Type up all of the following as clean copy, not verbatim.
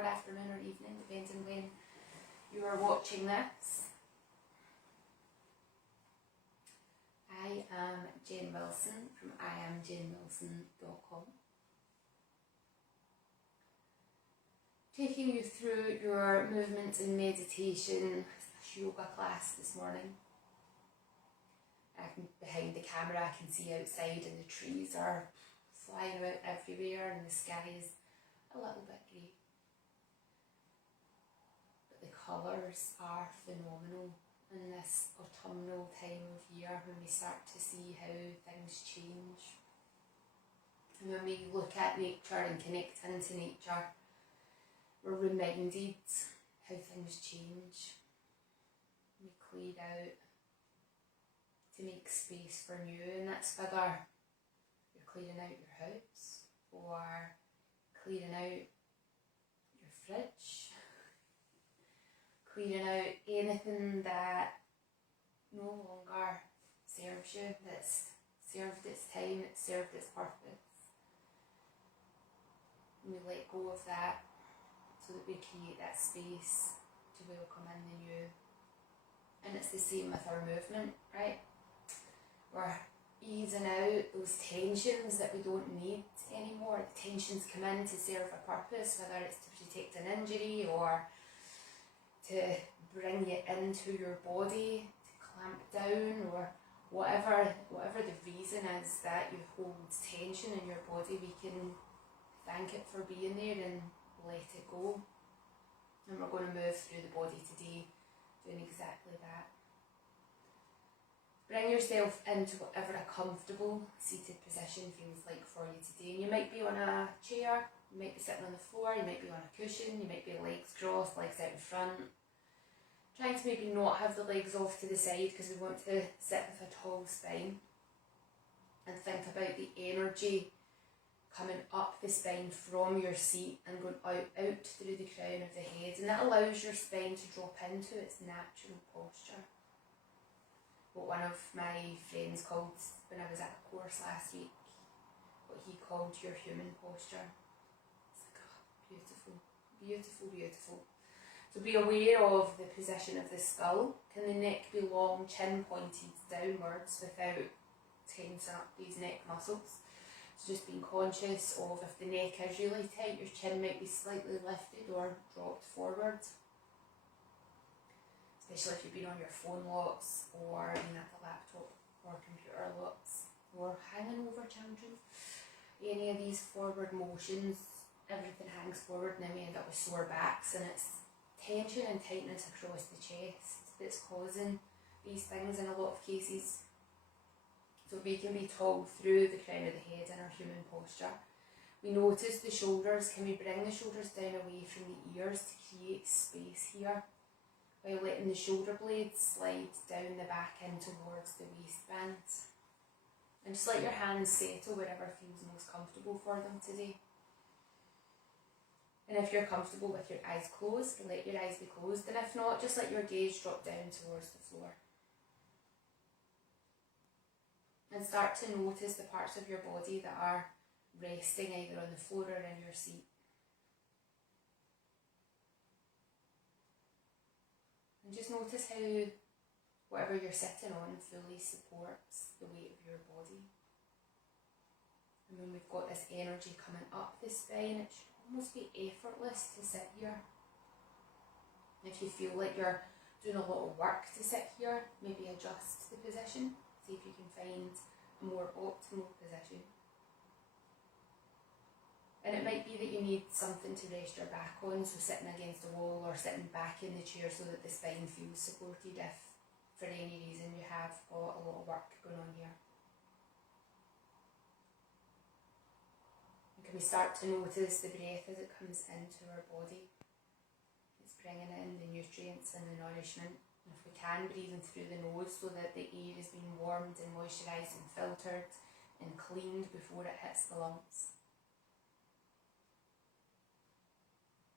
or afternoon or evening, depending when you are watching this. I am Jane Wilson from IamJaneWilson.com, taking you through your movements and meditation yoga class this morning. Behind the camera I can see outside, and the trees are flying about everywhere, and the sky is a little bit grey. But the colours are phenomenal in this autumnal time of year, when we start to see how things change. And when we look at nature and connect into nature, we're reminded how things change. We clear out to make space for new, and that's whether you're clearing out your house or clearing out your fridge, clearing out anything that no longer serves you, that's served its time, it's served its purpose. And we let go of that so that we create that space to welcome in the new. And it's the same with our movement, right? We're easing out those tensions that we don't need anymore. The tensions come in to serve a purpose, whether it's to protect an injury or to bring you into your body, to clamp down, or whatever the reason is that you hold tension in your body. We can thank it for being there and let it go. And we're going to move through the body today doing exactly that. Bring yourself into whatever a comfortable seated position feels like for you today. And you might be on a chair, you might be sitting on the floor, you might be on a cushion, you might be legs crossed, legs out in front. Trying to maybe not have the legs off to the side, because we want to sit with a tall spine. And think about the energy coming up the spine from your seat and going out through the crown of the head. And that allows your spine to drop into its natural posture. What one of my friends called, when I was at a course last week, what he called your human posture. It's like, oh, beautiful, beautiful, beautiful. So be aware of the position of the skull. Can the neck be long, chin pointed downwards without tensing up these neck muscles? So just being conscious of, if the neck is really tight, your chin might be slightly lifted or dropped forward. Especially if you've been on your phone lots, or been at the laptop or computer lots, or hanging over children. Any of these forward motions, everything hangs forward, and then we end up with sore backs, and it's tension and tightness across the chest that's causing these things in a lot of cases. So we can be tall through the crown of the head in our human posture. We notice the shoulders. Can we bring the shoulders down away from the ears to create space here, while letting the shoulder blades slide down the back in towards the waistband? And just let your hands settle wherever feels most comfortable for them today. And if you're comfortable with your eyes closed, let your eyes be closed. And if not, just let your gaze drop down towards the floor. And start to notice the parts of your body that are resting either on the floor or in your seat. And just notice how whatever you're sitting on fully supports the weight of your body. And when we've got this energy coming up the spine, it should almost be effortless to sit here. If you feel like you're doing a lot of work to sit here, maybe adjust the position. See if you can find a more optimal position. And it might be that you need something to rest your back on, so sitting against a wall or sitting back in the chair so that the spine feels supported, if for any reason you have got a lot of work going on here. And can we start to notice the breath as it comes into our body? It's bringing in the nutrients and the nourishment. And if we can, breathing through the nose so that the air is being warmed and moisturised and filtered and cleaned before it hits the lungs.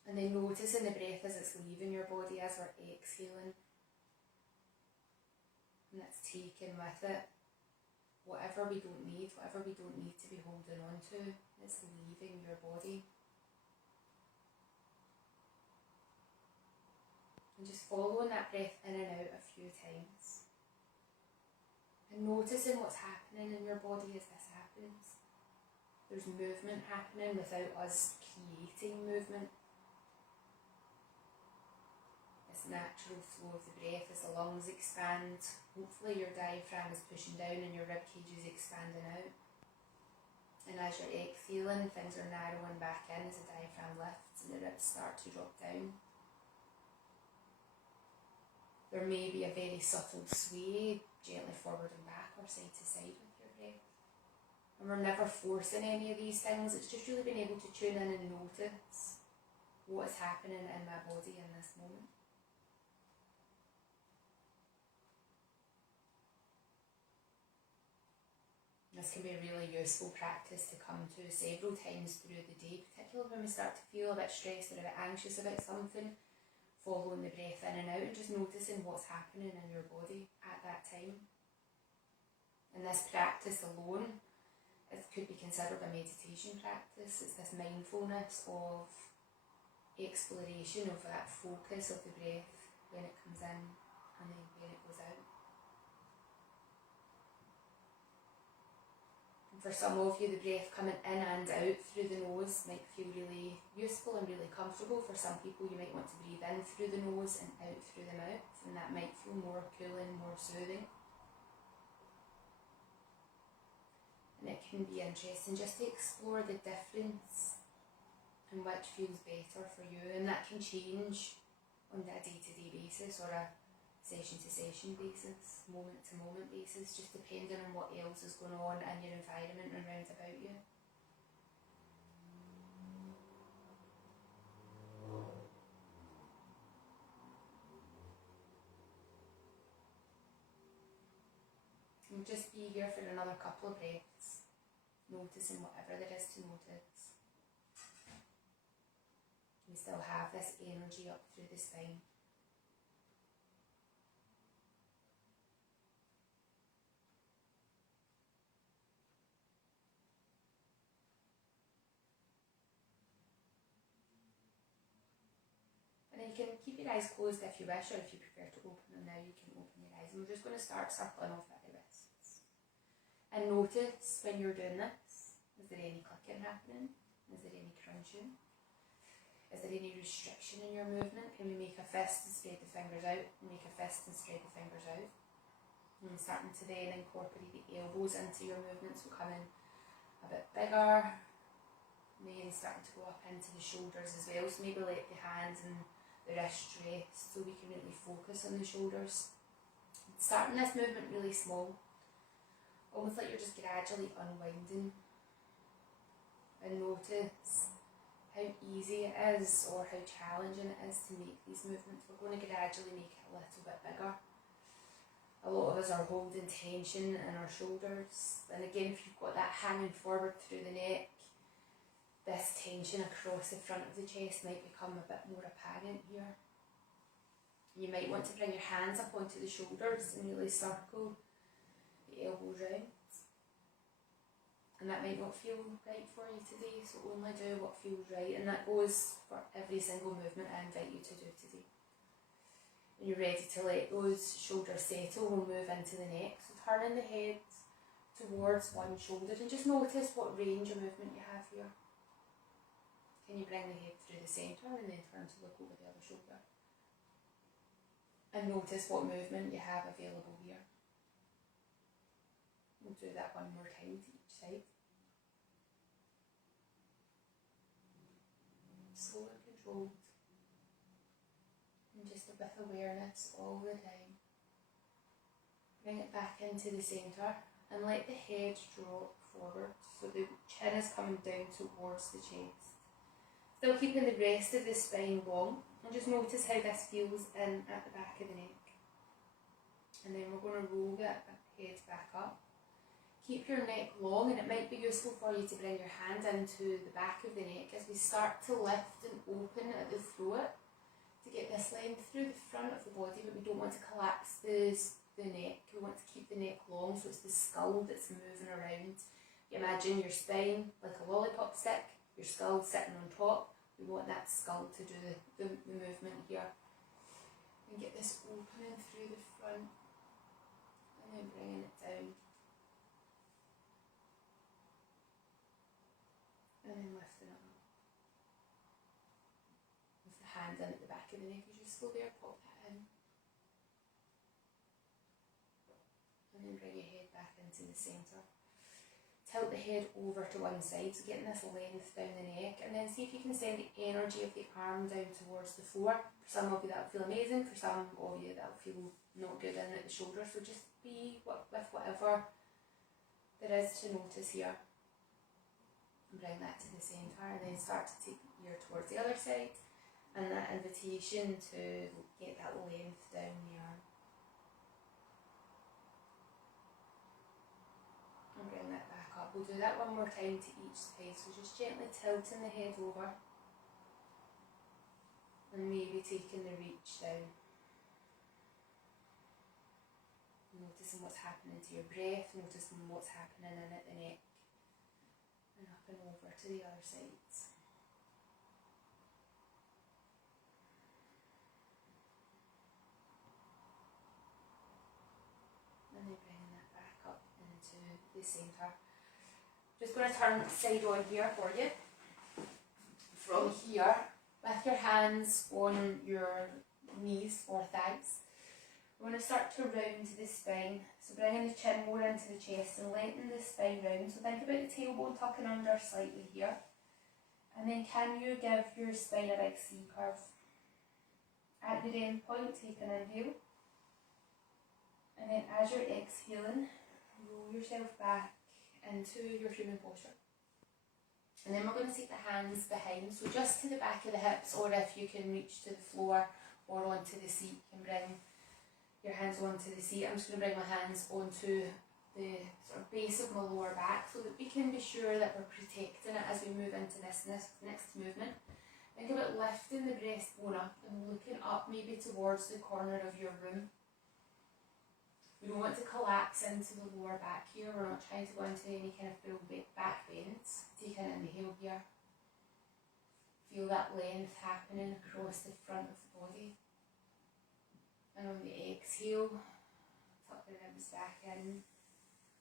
And then noticing the breath as it's leaving your body as we're exhaling. And that's taking with it whatever we don't need to be holding on to, it's leaving your body. And just following that breath in and out a few times. And noticing what's happening in your body as this happens. There's movement happening without us creating movement. This natural flow of the breath as the lungs expand. Hopefully your diaphragm is pushing down and your rib cage is expanding out. And as you're exhaling, things are narrowing back in as the diaphragm lifts and the ribs start to drop down. There may be a very subtle sway, gently forward and back or side to side with your breath. And we're never forcing any of these things, it's just really being able to tune in and notice what is happening in my body in this moment. This can be a really useful practice to come to several times through the day, particularly when we start to feel a bit stressed or a bit anxious about something. Following the breath in and out and just noticing what's happening in your body at that time. And this practice alone, it could be considered a meditation practice. It's this mindfulness of exploration of that focus of the breath when it comes in and then when it goes out. For some of you, the breath coming in and out through the nose might feel really useful and really comfortable. For some people, you might want to breathe in through the nose and out through the mouth, and that might feel more cooling, more soothing. And it can be interesting just to explore the difference and which feels better for you, and that can change on a day-to-day basis or a session-to-session basis, moment-to-moment basis, just depending on what else is going on in your environment and round about you. We'll just be here for another couple of breaths, noticing whatever there is to notice. We still have this energy up through the spine. And you can keep your eyes closed if you wish, or if you prefer to open them now, you can open your eyes. And we're just going to start circling off at the wrists. And notice when you're doing this, is there any clicking happening? Is there any crunching? Is there any restriction in your movement? Can we make a fist and spread the fingers out? Make a fist and spread the fingers out. And starting to then incorporate the elbows into your movement, so coming a bit bigger. And then starting to go up into the shoulders as well. So maybe let the hands and the wrist rest so we can really focus on the shoulders. Starting this movement really small, almost like you're just gradually unwinding, and notice how easy it is or how challenging it is to make these movements. We're going to gradually make it a little bit bigger. A lot of us are holding tension in our shoulders, and again, if you've got that hanging forward through the neck, this tension across the front of the chest might become a bit more apparent here. You might want to bring your hands up onto the shoulders and really circle the elbows round. And that might not feel right for you today, so only do what feels right, and that goes for every single movement I invite you to do today. When you're ready to let those shoulders settle, we'll move into the neck. So turning the head towards one shoulder and just notice what range of movement you have here. Can you bring the head through the centre and then turn to look over the other shoulder? And notice what movement you have available here. We'll do that one more time to each side. Slow and controlled. And just with awareness all the time. Bring it back into the centre and let the head drop forward so the chin is coming down towards the chest. Still keeping the rest of the spine long, and just notice how this feels in at the back of the neck. And then we're going to roll that head back up. Keep your neck long, and it might be useful for you to bring your hand into the back of the neck as we start to lift and open at the throat to get this length through the front of the body, but we don't want to collapse the neck. We want to keep the neck long, so it's the skull that's moving around. You imagine your spine like a lollipop stick, your skull sitting on top. We want that skull to do the movement here. And get this opening through the front, and then bringing it down. And then lifting it up. With the hand in at the back of the neck, you just go there, pop that in. And then bring your head back into the centre. Tilt the head over to one side, so getting this length down the neck, and then see if you can send the energy of the arm down towards the floor. For some of you that'll feel amazing, for some of you that'll feel not good in at the shoulder, so just be with whatever there is to notice here. And bring that to the centre, and then start to take the ear towards the other side, and that invitation to get that length down the arm. And bring that back up. We'll do that one more time to each side, so just gently tilting the head over, and maybe taking the reach down. Noticing what's happening to your breath, noticing what's happening in at the neck. And up and over to the other sides. And then bringing that back up into the centre. Just going to turn side on here for you. From here, with your hands on your knees or thighs, we're going to start to round the spine. So bringing the chin more into the chest and lengthen the spine round. So think about the tailbone tucking under slightly here. And then can you give your spine a big C curve? At your end point, take an inhale. And then as you're exhaling, roll yourself back into your human posture. And then we're going to take the hands behind, so just to the back of the hips, or if you can reach to the floor or onto the seat, you can bring your hands onto the seat. I'm just going to bring my hands onto the sort of base of my lower back so that we can be sure that we're protecting it as we move into this next movement. Think about lifting the breastbone up and looking up maybe towards the corner of your room. We don't want to collapse into the lower back here. We're not trying to go into any kind of full back bends. Take an inhale here. Feel that length happening across the front of the body. And on the exhale, tuck the ribs back in,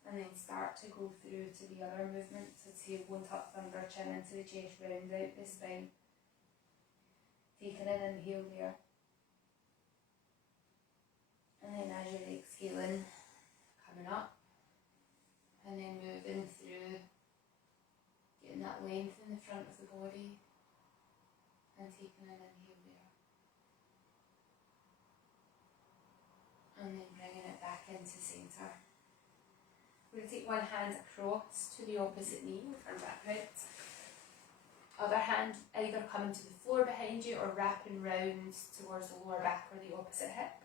and then start to go through to the other movement. So tailbone tucked under, chin into the chest, round out the spine. Taking an inhale there. And then as you're exhaling, coming up, and then moving through, getting that length in the front of the body, and taking an inhale there. And then bringing it back into centre. We're going to take one hand across to the opposite knee, we'll turn back right. Other hand either coming to the floor behind you or wrapping round towards the lower back or the opposite hip.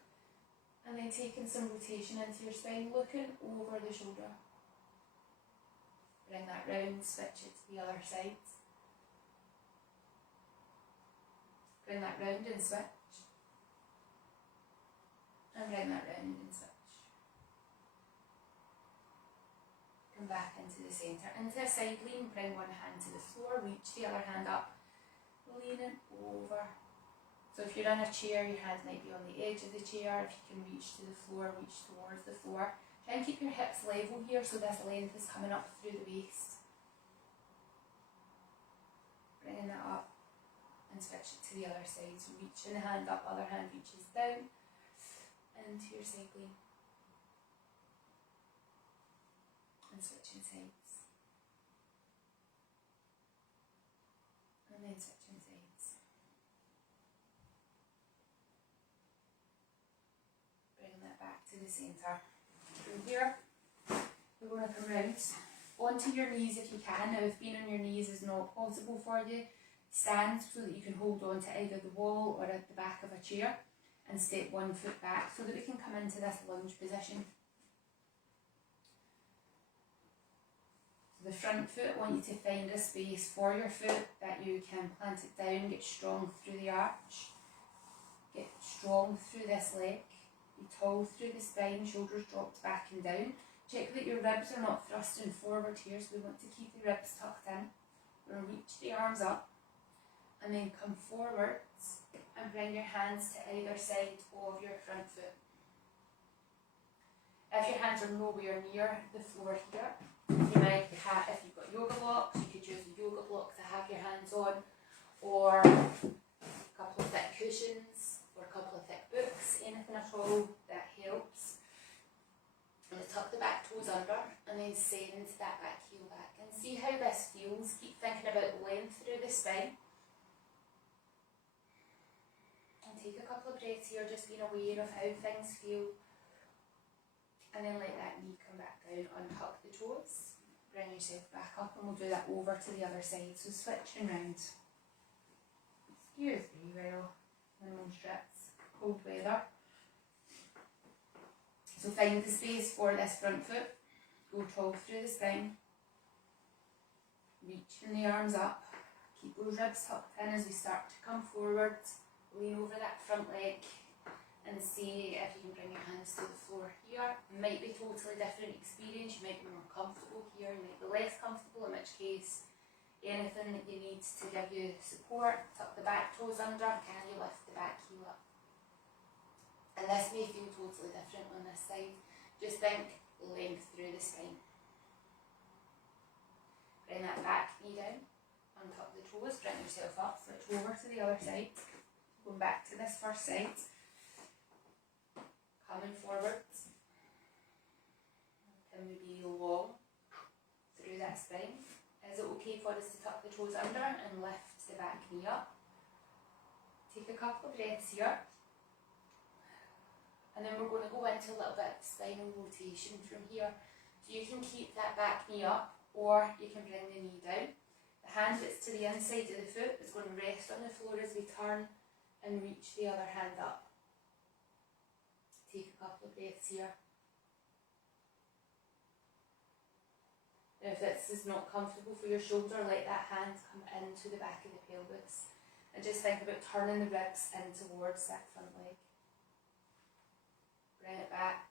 And then taking some rotation into your spine, looking over the shoulder. Bring that round, switch it to the other side. Bring that round and switch. And bring that round and switch. Come back into the centre. Into a side lean, bring one hand to the floor, reach the other hand up, leaning over. So if you're in a chair, your hand might be on the edge of the chair. If you can reach to the floor, reach towards the floor. Try and keep your hips level here so this length is coming up through the waist. Bringing that up and switch it to the other side. So reaching the hand up, other hand reaches down into your side lean. And switching sides. And then switching sides. Bringing that back to the centre. From here, we're going to come round onto your knees if you can. Now, if being on your knees is not possible for you, stand so that you can hold on to either the wall or at the back of a chair and step one foot back so that we can come into this lunge position. So the front foot, I want you to find a space for your foot that you can plant it down, get strong through the arch, get strong through this leg, be tall through the spine, shoulders dropped back and down. Check that your ribs are not thrusting forward here, so we want to keep the ribs tucked in. We're going to reach the arms up and then come forwards and bring your hands to either side of your front foot. If your hands are nowhere near the floor here, you might have, if you've got yoga blocks, you could use a yoga block to have your hands on, or a couple of thick cushions, or a couple of thick books, anything at all that helps. And tuck the back toes under, and then send into that back heel back. And see how this feels. Keep thinking about length through the spine. And take a couple of breaths here, just being aware of how things feel. And then let that knee come back down, untuck the toes, bring yourself back up, and we'll do that over to the other side. So switching round. Excuse me, well, minimum strips, cold weather. So find the space for this front foot, go tall through the spine, reaching the arms up, keep those ribs tucked in as we start to come forward, lean over that front leg and see if you can bring your hands to the floor here. It might be a totally different experience, you might be more comfortable here, you might be less comfortable, in which case anything that you need to give you support, tuck the back toes under, can you lift the back heel up? And this may feel totally different on this side. Just think length through the spine. Bring that back knee down, untuck the toes, bring yourself up, switch over to the other side. Going back to this first side. Coming forwards. Can we be long through that spine? Is it okay for us to tuck the toes under and lift the back knee up? Take a couple of breaths here. And then we're going to go into a little bit of spinal rotation from here. So you can keep that back knee up, or you can bring the knee down. The hand that's to the inside of the foot is going to rest on the floor as we turn and reach the other hand up. Take a couple of breaths here. Now if this is not comfortable for your shoulder, let that hand come into the back of the pelvis. And just think about turning the ribs in towards that front leg. Bring it back.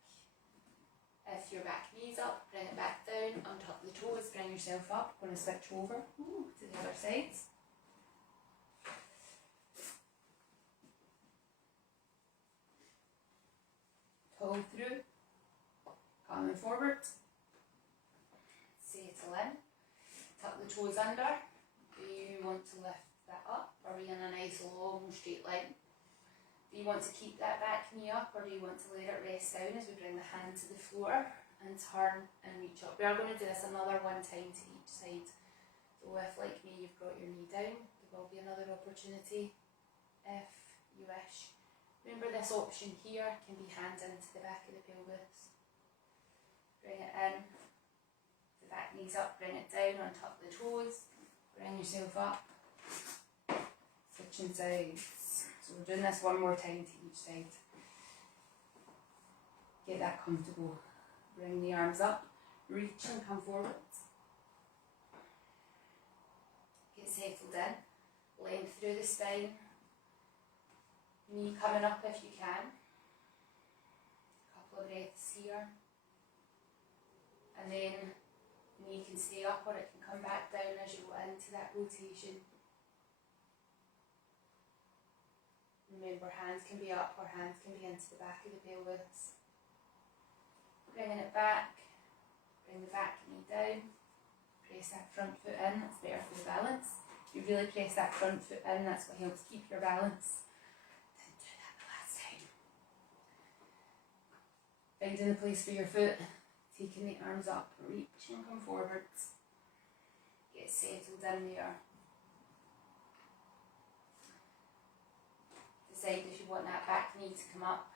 If your back knee's up, bring it back down, untuck the toes, bring yourself up. Going to switch over to the other side. Toe through, coming forward, settle in, tuck the toes under. Do you want to lift that up? Are we in a nice long straight line? Do you want to keep that back knee up, or do you want to let it rest down as we bring the hand to the floor and turn and reach up? We are going to do this another one time to each side. So if, like me, you've got your knee down, there will be another opportunity if you wish. Remember, this option here can be hands into the back of the pelvis. Bring it in, the back knee's up, bring it down, untuck the toes, bring yourself up, switching sides. So we're doing this one more time to each side. Get that comfortable. Bring the arms up, reach and come forward. Get settled in, length through the spine. Knee coming up if you can. Couple of breaths here. And then knee can stay up or it can come back down as you go into that rotation. Remember, hands can be up or hands can be into the back of the pelvis. Bringing it back, bring the back knee down, press that front foot in, that's better for the balance. If you really press that front foot in, that's what helps keep your balance. Didn't do that the last time. Finding the place for your foot, taking the arms up, reach and come forwards. Get settled in there. Decide if you want that back knee to come up.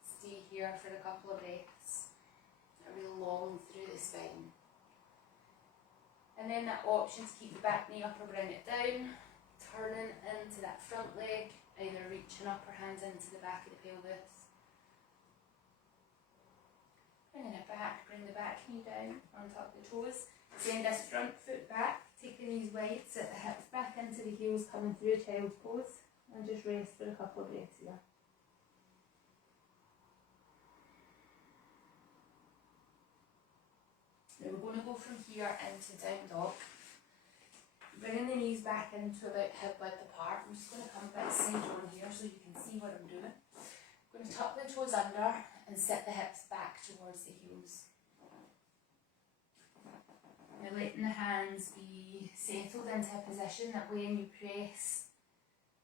Stay here for a couple of breaths. A real long through the spine. And then that option to keep the back knee up or bring it down. Turning into that front leg, either reaching up or hands into the back of the pelvis. Bringing it back, bring the back knee down, untuck the toes. Send this front foot back, taking these wide, sit the hips back into the heels, coming through child's pose, and just rest for a couple of breaths here. Now we're going to go from here into down dog. Bringing the knees back into about hip width apart. I'm just going to come a bit side on here so you can see what I'm doing. I'm going to tuck the toes under and set the hips back towards the heels. Now letting the hands be settled into a position that when you press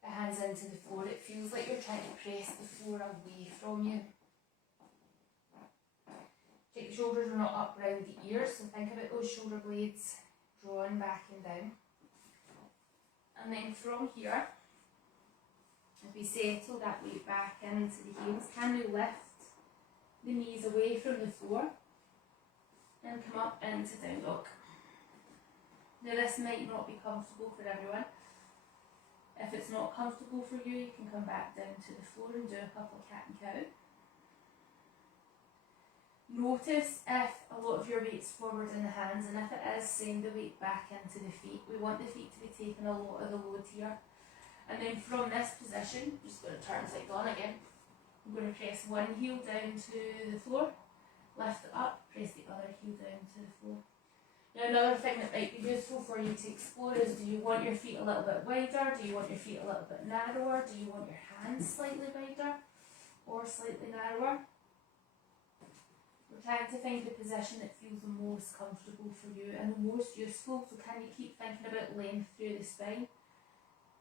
the hands into the floor, it feels like you're trying to press the floor away from you. Check the shoulders are not up around the ears, so think about those shoulder blades drawn back and down. And then from here, as we settle that weight back into the heels, can we lift the knees away from the floor and come up into down dog. Now this might not be comfortable for everyone. If it's not comfortable for you, you can come back down to the floor and do a couple of cat and cow. Notice if a lot of your weight's forward in the hands, and if it is, send the weight back into the feet. We want the feet to be taking a lot of the load here. And then from this position, I'm just going to turn side on again. I'm going to press one heel down to the floor, lift it up, press the other heel down to the floor. Now another thing that might be useful for you to explore is, do you want your feet a little bit wider? Do you want your feet a little bit narrower? Do you want your hands slightly wider or slightly narrower? We're trying to find the position that feels the most comfortable for you and the most useful. So can you keep thinking about length through the spine?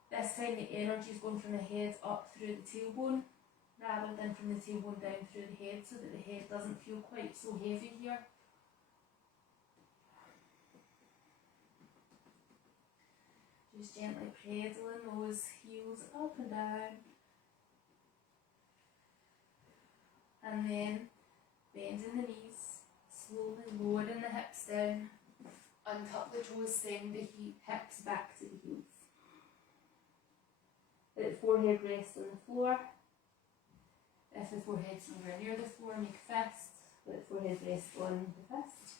This time the energy is going from the head up through the tailbone rather than from the tailbone down through the head, so that the head doesn't feel quite so heavy here. Just gently pedaling those heels up and down. And then bending the knees, slowly lowering the hips down, untuck the toes, send the hips back to the heels. Let the forehead rest on the floor. If the forehead's nowhere near the floor, make a fist. Let the forehead rest on the fist.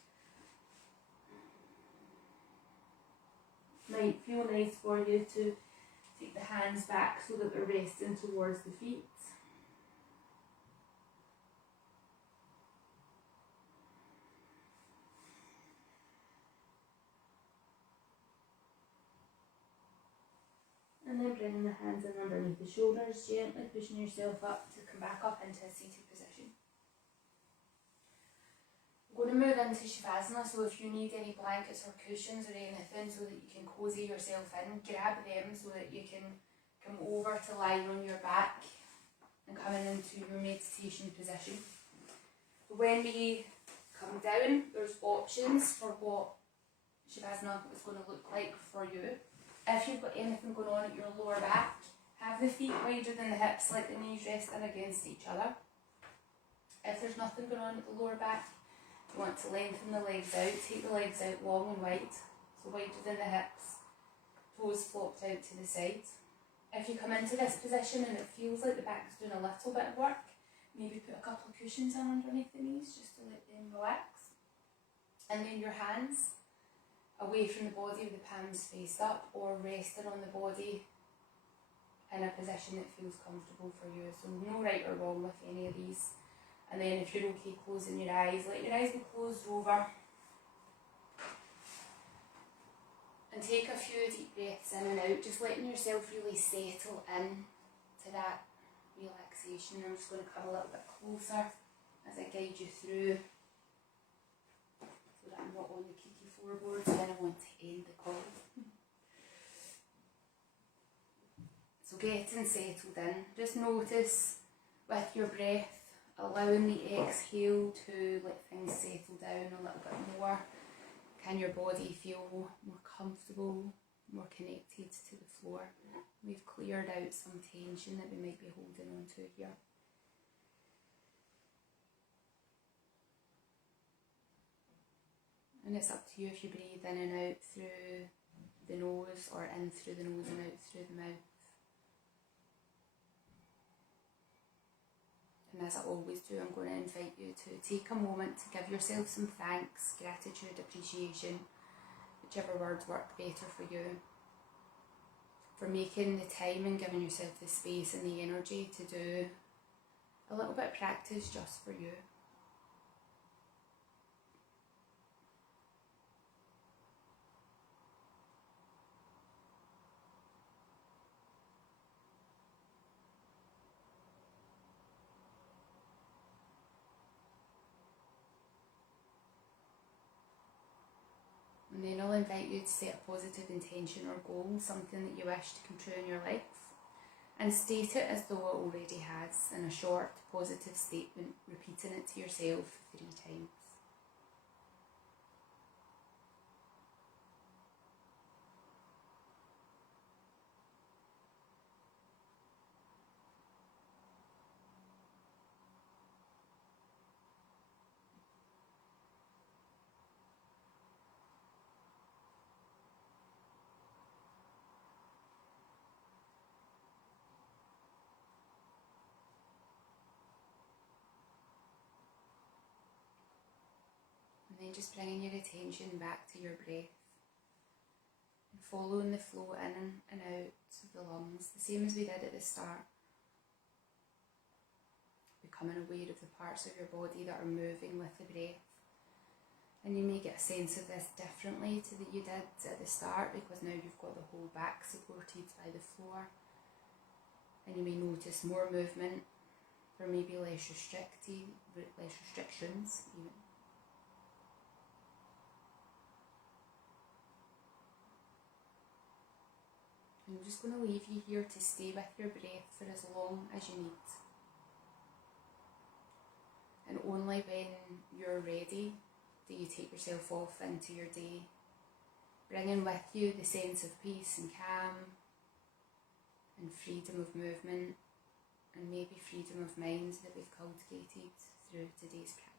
Might feel nice for you to take the hands back so that they're resting towards the feet. And then bringing the hands in underneath the shoulders, gently pushing yourself up to come back up into a seated position. We're going to move into Shavasana, so if you need any blankets or cushions or anything so that you can cozy yourself in, grab them so that you can come over to lie on your back and coming into your meditation position. When we come down, there's options for what Shavasana is going to look like for you. If you've got anything going on at your lower back, have the feet wider than the hips, let the knees rest in against each other. If there's nothing going on at the lower back, you want to lengthen the legs out, take the legs out long and wide, so wider than the hips, toes flopped out to the side. If you come into this position and it feels like the back's doing a little bit of work, maybe put a couple of cushions in underneath the knees just to let them relax. And then your hands away from the body with the palms faced up, or resting on the body in a position that feels comfortable for you. So no right or wrong with any of these. And then if you're okay closing your eyes, let your eyes be closed over. And take a few deep breaths in and out, just letting yourself really settle in to that relaxation. I'm just going to come a little bit closer as I guide you through, so that I'm not on the kiki floorboards when I want to end the call. So getting settled in, just notice with your breath, allowing the exhale to let things settle down a little bit more. Can your body feel more comfortable, more connected to the floor? We've cleared out some tension that we might be holding on to here. And it's up to you if you breathe in and out through the nose, or in through the nose and out through the mouth. And as I always do, I'm going to invite you to take a moment to give yourself some thanks, gratitude, appreciation, whichever words work better for you, for making the time and giving yourself the space and the energy to do a little bit of practice just for you. will invite you to set a positive intention or goal, something that you wish to come true in your life, and state it as though it already has in a short, positive statement, repeating it to yourself 3 times. And then just bringing your attention back to your breath and following the flow in and out of the lungs, the same as we did at the start. Becoming aware of the parts of your body that are moving with the breath. And you may get a sense of this differently to that you did at the start, because now you've got the whole back supported by the floor. And you may notice more movement, or maybe less restrictions even. And I'm just going to leave you here to stay with your breath for as long as you need. And only when you're ready do you take yourself off into your day, bringing with you the sense of peace and calm and freedom of movement and maybe freedom of mind that we've cultivated through today's practice.